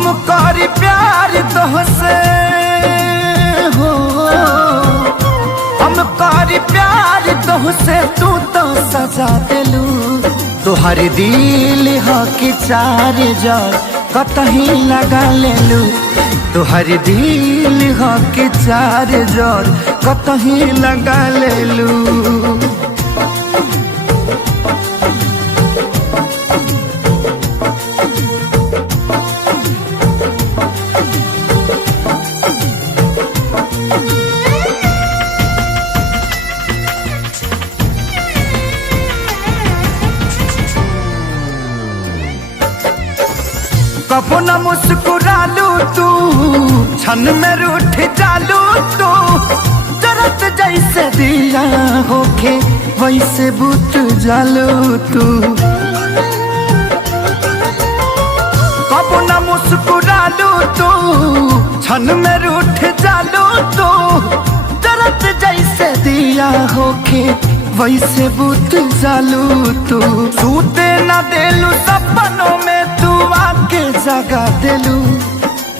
हम करी प्यार तोहसे हो, हम करी प्यार तोहसे, तू तो सजा दिलू। तोहर दिल ह कि चार जार कतही लगा लेलू। तोहर दिल ह कि चार जार कतही लगा लेलू। कबो न मुस्कुरालू तू, क्षण में रूठ जालू तू। जरत जैसे दिया होके वैसे बुझ जालू तू। कबो न मुस्कुरालू तू, क्षण में रूठ जालू तू। जरत जैसे दिया होके वैसे बुझ जालू तू। सूते न देलू सपनों में तू आके जगा देलू।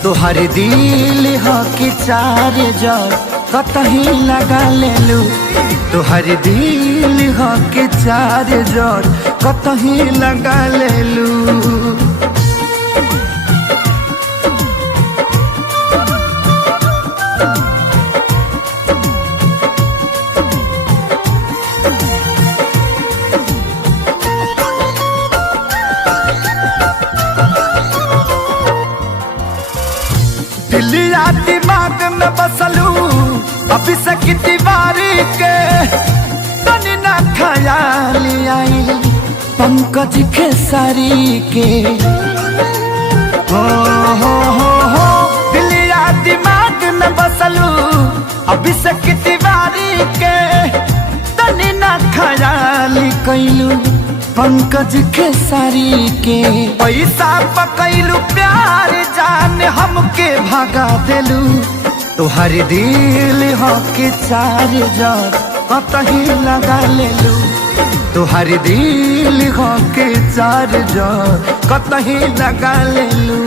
तोहर दिल ह कि चार जार कतही लगा लेलू। तोहर दिल ह कि चार जार कतही लगा लेलू। दिलिया दिमाग में बसलू अभी से की दीवारी के। तनी ना ख्याल आई पंकज खेसारी के। हो दिलिया दिमाग में बसलू अभी से की दीवारी के। तनी ना ख्याल कैलू पंकज खेसारी के। पैसा पकैलू प्यार जान हमके भागा देलू। तोहर दिल ह कि चार जार कतही लगा लेलू। तोहर दिल ह कि चार जार कतही लगा लेलू।